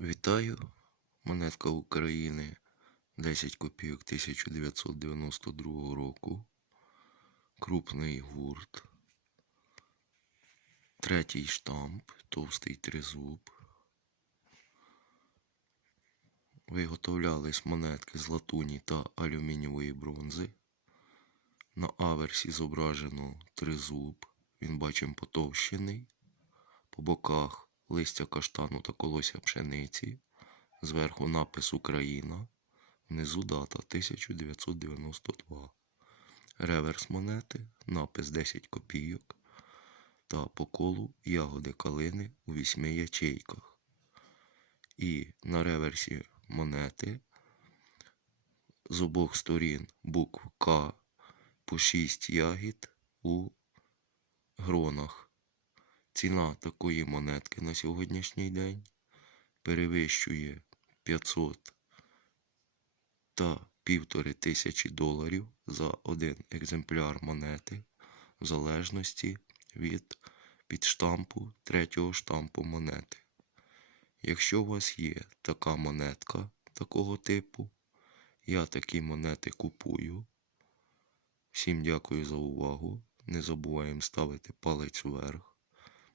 Вітаю! Монетка України 10 копійок 1992 року. Крупний гурт. Третій штамп, товстий тризуб. Виготовлялись монетки з латуні та алюмінієвої бронзи. На аверсі зображено тризуб. Він бачимо потовщений. По боках листя каштану та колося пшениці. Зверху напис Україна. Внизу дата 1992. Реверс монети, напис 10 копійок. Та по колу ягоди калини у вісьми ячейках. І на реверсі монети з обох сторін букв К по 6 ягід у гронах. Ціна такої монетки на сьогоднішній день перевищує 500 та півтори тисячі доларів за один екземпляр монети в залежності від підштампу третього штампу монети. Якщо у вас є така монетка такого типу, я такі монети купую. Всім дякую за увагу. Не забуваємо ставити палець вверх.